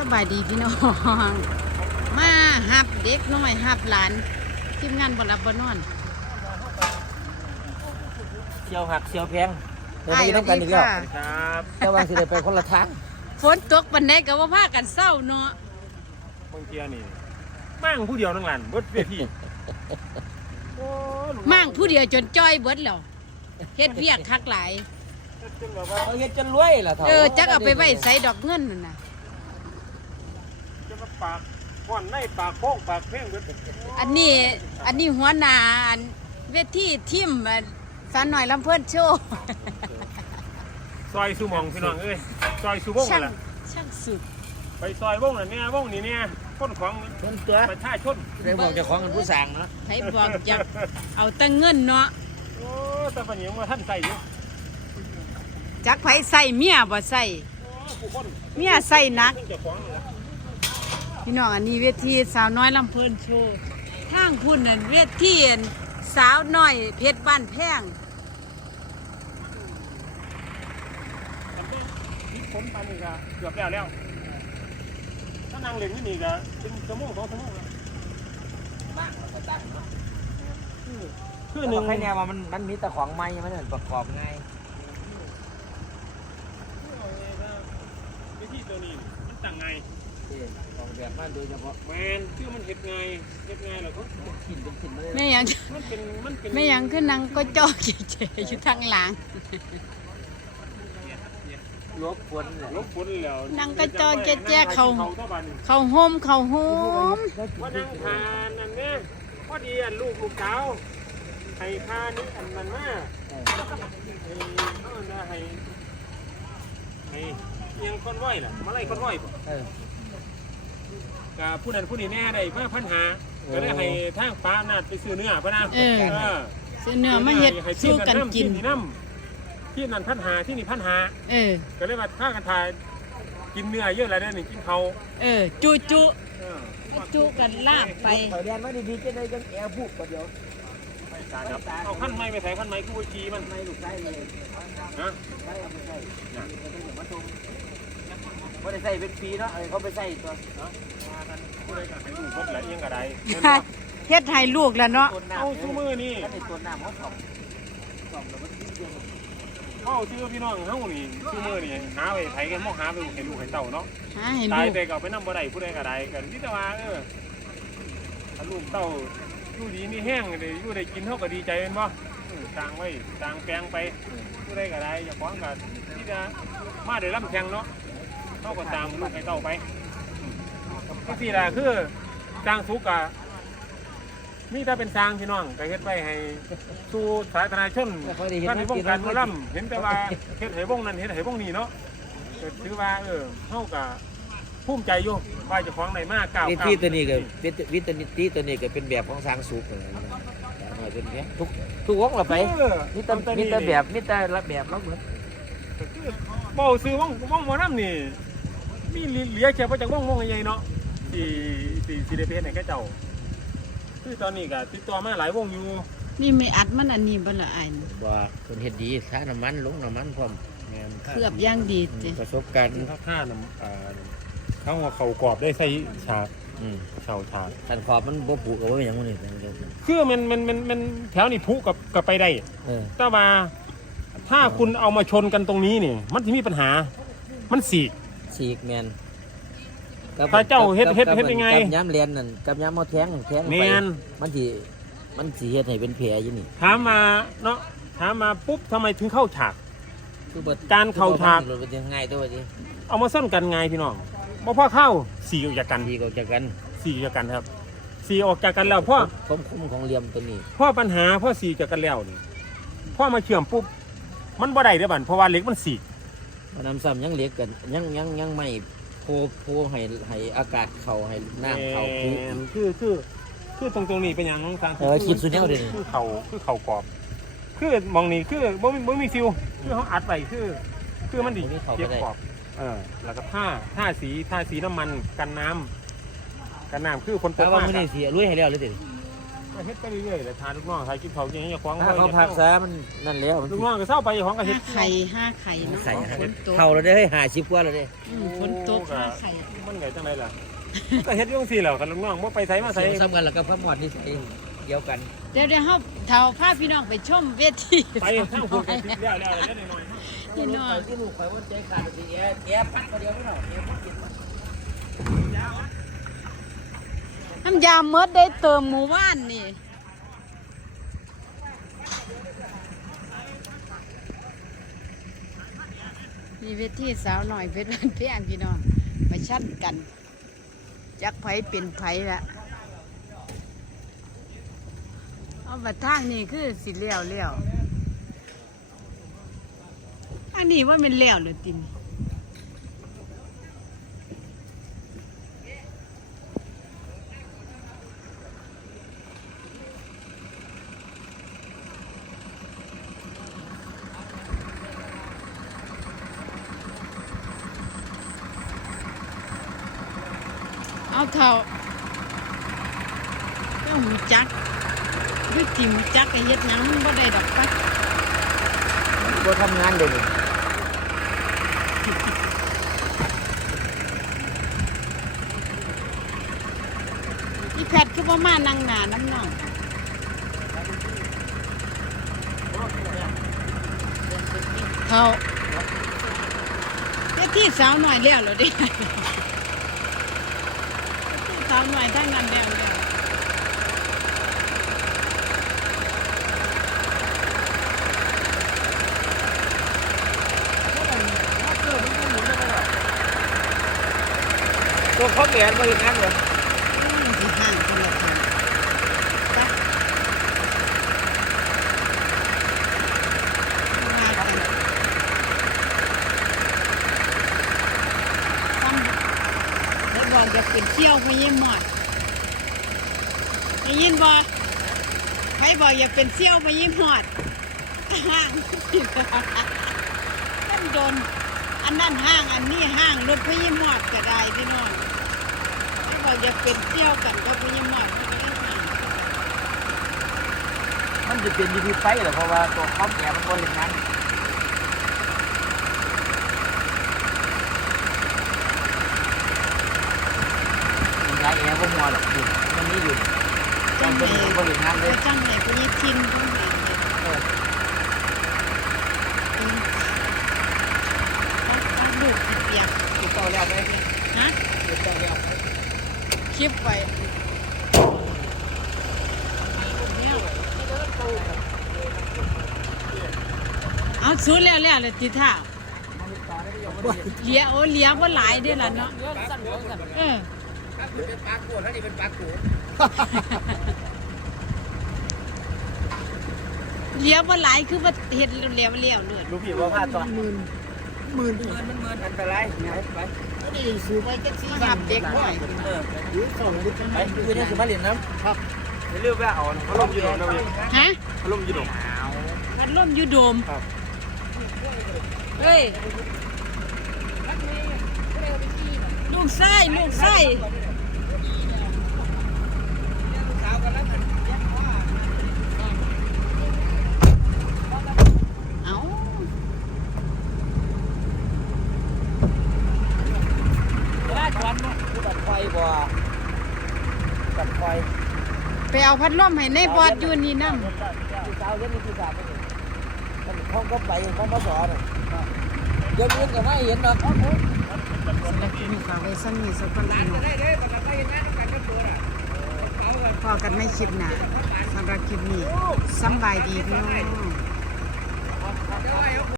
สบายดีพี่น้อง มาหับเด็กน้อยหับหลานทีมงานบรับบนอนเชียวหักเชียวแพงเดี๋ยวไปต้องกันอีกแล้วค่ะครับแต่ว่าสิได้ไปคนละทางฝนตกบันไดก็ว่าพากันเศร้าเนาะบางเทียนี่มั่งผู้เดียวนั่งหลานเบิดเวทีโอ้ลูกมั่งผู้เดียวจนจ้อยเบิดแล้วเฮ็ดเวียกคักหลายจนแบบว่าเขาเฮ็ดจนรวยล่ะเฒ่าเออจักเอาไปไว้ใส่ดอกเงินนั่นน่ะ จะมาปากก้อนในปากโค้งปากเพ่งเบิดอันนี้อันนี้หัวหน้าอันเวทีทีมอันสาวหน่อยลำเพิ่นโชว์ซอยสุหมองพี่น้องเอ้ยซอยสุวงช่านั่งนแหละช่างสุดไปซอยวงนั่นเนี่ยวงนี่เนี่ยคนของเพิ่นตัวประชาชนได้บอกเจ้าของเป็นผู้สั่งเนาะไผบอกอยากเอาแต่เงินเนาะโอ้แต่ปัญญาว่าท่านใส่อยู่จักไผใส่เมียบ่ใส่โอ้ผู้คนเมียใส่หนักเพิ่งจะของนั่นแหละพี่น้องอันนี้เวทีสาวน้อยลำเพลินโชว์ทางพุ่นนั่นเวทีอันสาวน้อยเพชรบ้านแพงทำได้ที่ผมปานนี่ก็เกือบแล้วแล้วถ้านั่งเล่นนี่นี่ก็เป็นชั่วโมงสองชั่วโมงแล้วบ้างก็ตั้งเนาะคือหนึ่งใครแนวว่ามันมันมีแต่ของใหม่มันนั่นประกอบง่ายวิธีตัวนี้มันตั้งไงเออของแบบมาโดยเฉพาะแมนคือมันเห็ดไงเห็ดไงแล้วก็เป็นชิ้นเป็นชิ้นมาเลยแม่หยังมันเป็นมันเป็นแม่หยังคือนังก็จ้อเฉยๆอยู่ทางหลังลบฝนเนี่ยลบฝนแล้วนั่งกระจอกแจ๊กๆเขาเขาตัวบันเขาโฮมเขาโฮมว่านั่งทานนั่นเนี่ยพอดีอันลูกลูกสาวให้ค่านี่อันมันมาให้เอาอันนะให้ให้เอียงคนไหวล่ะมาไล่คนไหวบ่เออ กับผู้นั้นผู้นี้แน่ได้มาพันหาก็ได้ให้ทางป้านาดไปซื้อเนื้อพะนะเออเออซื้อเนื้อมาเฮ็ดสู้กันกิน ที่น้ำที่นั่นพันหาที่นี่พันหาเออ ก็เลยมาพากันถ่ายกินเนื้อเยอะอะไรเนี่ยนี่กินเขาเออ จุจุเออจุกันลากไปข่อยเรียนมาดีๆจะได้จังแอร์บุกก็เดียวเอาขั้นไม้ไปใส่ขั้นไม้กูไปขี่มันไม่ลูกไส้เลยนะไส้เอาไปใส่ มาตรงบ่ได้ใส่เป็นปีเนาะเออเขาไปใส่ตัวผู้ใดก็ให้ดูคนละเอียงกระไดเฮ็ดให้ลูกแล้วเนาะ ต้นน้ำเอาชูมือนี่ถ้าเป็นต้นน้ำเขาส่องส่องแล้วมันเยี่ยมเอาชื่อพี่น้องเฮานี่ชูมือนี่หาไปไผกันมองหาไปให้ลูกให้เต่าเนาะ หาให้ตายลูกไปก็เอาไปนำบ่ได้ผู้ใดก็ได้กันที่แต่ว่าเออถ้าลูกเต่าอยู่ดีมีแห้งได้อยู่ได้กินเฮาก็ดีใจแม่นบ่อืมต่างไว้ต่างแปลงไปผู้ใดก็ได้อย่าฟ้องกันที่จะมาได้ลำแข่งเนาะ เฮาก็ตามลูกให้เต่าไปก็ที่ล่ะคือจางสุกอะนี่ถ้าเป็นจางพี่น้องก็เฮ็ดไว้ให้สู่สาธารณชนไม่ค่อยได้เห็นท่านในมันวงกินการหมมัอนลำเห็นแต่ว่าเฮ็ดไหวงนั้นเฮ็ดไหวงนี้เนาะก็ถือว่าเออเฮาก็ภูมิใจอยู่ว่าเจ้าของได้มากก้าววิก้าวธีตัวนี้ก็วิธีวิธีตัวนี้ก็เป็นแบบของสร้างสุขเลยนะหน่อยเป็นเนี้ยทุกทุกวงเราไปเออมีแต่มีแต่แบบมีแต่รับแบบเราเหมือนคือเบาซื้อวงวงหมอลำนี่ มีเหลือแค่ว่าจากวงวงใหญ่ๆเนาะที่ที่ที่ได้ไปเฮ็ดให้แกเจ้าคือตอนนี้ก็ติดต่อมาหลายวงอยู่นี่ไม่อัดมันอันนี้บ่ละอันบ่คนเฮ็ดดีถ้าน้ำมันลงน้ำมันพร้อมแม่นเคลือบอย่างดีติประสบการณ์ถ้าค่าน้ำอ่าเข้าว่าเขากรอบได้ใส่ฉากอืมเสาฉากสันขอบมันบ่ผูกเอาไว้อย่างนี้คือมันมันมันมันแถวนี้พุกับกับไปได้เออแต่ว่าถ้าคุณเอามาชนกันตรงนี้นี่ มันจะมีปัญหา มันสีก ฉีกแมนพระเจ้าเฮ็ดเฮ็ดเฮ็ดยังไงกับย้ำเรียนนั่นกับย้ำเอาแทงแทงแมไปนมันสิมันสิเฮ็ดให้เป็นแผลอยู่นี่ถามมาเนาะถามมาปุ๊บทำไมถึงเข้าฉาก คือบ่การเข้าฉากรถเป็นยังไงตัวนี้เอามาซ่อนกันไงพี่น้องบ่พ่อเข้าสีออกจากกันดีกว่าจากกันสีออกจากกันครับสีออกจากกันแล้วพ่อความคมของเหลี่ยมตัวนี้พ่อปัญหาพ่อสีจากกันแล้วนี่พ่อมาเชื่อมปุ๊บมันบ่ได้เด้อบัดเพราะว่าเหล็กมันสีก มันน้ำซ้ำยังเหล็กกันยังยังยังไม่โพโพให้ให้อากาศเข้าให้น้ำเข้าคุแม่นคือคือคือตรงตรงนี้เป็นอย่างน้องตาลเออคิดสุดแนวเดี๋ยวนี้คือเขาคือเขากรอบ คือมองนี่คือบ่มีบ่มีฟิวคือเขาอัดไปคือ คือมันดีเก็บกรอบ เออ แล้วก็ผ้าผ้าสีผ้าสีน้ำมันกันน้ำกันน้ำคือคนตแต่กว่ามามื้อกนี้อะสิรวยให้แล้วเลยติ ก็เฮ็ดไปเรื่อยๆแล้วทานลูกน้องใครกินเขาอย่างนี้อย่าคว้างถ้าเขาพักซะมันนั่นแล้วมันลูกน้องก็เศร้าไปอย่าคว้างก็เฮ็ห้าด ไข่ห้าไข่เนาะใส่ฝนตกเข้าแล้วได้50กว่าแล้วเด้อืมฝนตกห้าไข่บมันไงจังไดล่ะมันก็เฮ็ดอยู่จังซี่แหล้วคันลูกน้องบ่ไปไสมาไสเสียงซ้ำกันแล้วก็พักผ่อนนี่ใส่เดียวกันเดี๋ยวเดี๋ยวเฮาเฒ่าพาพี่น้องไปชมเวทีไปทางพวกกันสิแล้วแล้วแล้วหน่อยพี่น้องที่ลูกไปว่าใจขาดสิแอร์แอร์พักมาเดียวไม่หรอกแอร์พักกิน น้ำยาเมดได้เติมหมู่บ้านนี่มีเวทีสาวหน่อยเพชรบ้านเพียงพี่น้องมาชั่นกัน จักไผเป็นไผละเอาบัดทางนี่คือสิเลี้ยวเลี้ยวอันนี้ว่าเป็นเลี้ยวหรือติน เอาเท่าเจ้าหูจักด้วยจิมจักไอ้เฮ็ดหยังมันบ่ได้ดอกปักก็ทำงานเดี๋ยวนี้อีแพทย์คือบ่มานั่งหน้าน้ำน้องเท่าเจ้าที่สาวหน่อยแล้วเหรอดิ สาวหน่อยทั้งนั้นแล้วแล้วตัวเขาแก่มาเห็นงานเลยที่ห้างคนละคนจ้ะว่ากันต้องแล้วบอกจะ เป็นเที่ยวพะเยี่ยมหมดได้ยินบ่ใครบอกอย่าเป็นเที่ยวพะเยี่ยมหมดห้างนั่นโดนอันนั้นห้างอันนี้ห้างรถพะเยี่ยมหมดก็ได้พี่น้องใครบอกอย่าเป็นเที่ยวกันก็พะเยี่ยมหมดก็ได้ห้างมันจะเป็นยูทูบไปเหรอเพราะว่าตัวเขาแก่มันก็เห็นงานยายแอร์ ก็มัวหรอกอยู่มันนี่อยู่ตอนเป็นคนก็เห็นงานเลยจังเลยพยี่ทินต้องเห็นเลยต้องลูเปียกติดต่อแล้วไหมพี่ฮะติดต่อแล้วคลิปไปเอาสูดแล้วแล้วเลยติท่าเลี้ยโอเลี้ยว่าหลายเด้ล่ะเนาะเออ เป็นปลาขวดแล้วนี่เป็นปลาขวดเหลียว่าหลายคือว่าเฮ็ดเลี้ยวเลี้ยวเลือดลูกพี่ว่าพลาดตอนหมื่นหมื่นหมื่นมันหมื่นอันตรายไปนี่สูไปจักสี่ทำเด็กหน่อยเออไปคือนี่คือมาเรียนน้ำครับในเรื่องว่าเอาพัดลมอยู่ดอกเดียวเองฮะพัดลมอยู่ดอกพัดลมอยู่โดมครับเฮ้ยลูกไส้ลูกไส้เอา ราชวันผู้ดับ ไฟบ่ดับไฟไปเอาพัดลมให้ในบอดอยู่นี่นั่งที่เช้าเรื่องนี้ที่สามนี่มันห้องก็ไปห้องมาสอนเดี๋ยวนี้ก็ไม่เห็นหรอกครับผมแล้วที่นี่ฝากไว้ซ้ำนี่สักคนพี่น้อง พอกันไม่คลิปหนาสำหรับคลิปนี้สำบายดีพี่น้อง